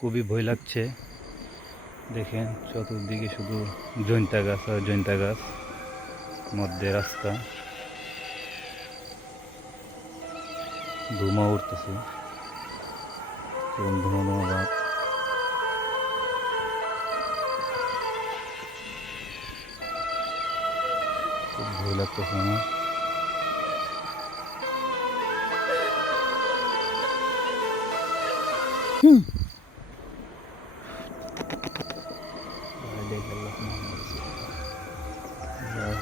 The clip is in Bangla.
খুবই ভয় লাগছে। দেখেন চতুর্দিকে শুধু জৈন্তা গাছ আর জৈন্তা গাছ, মধ্যে রাস্তা। ধুমা উঠতেছে। এরকম ধুমা খুব ভয়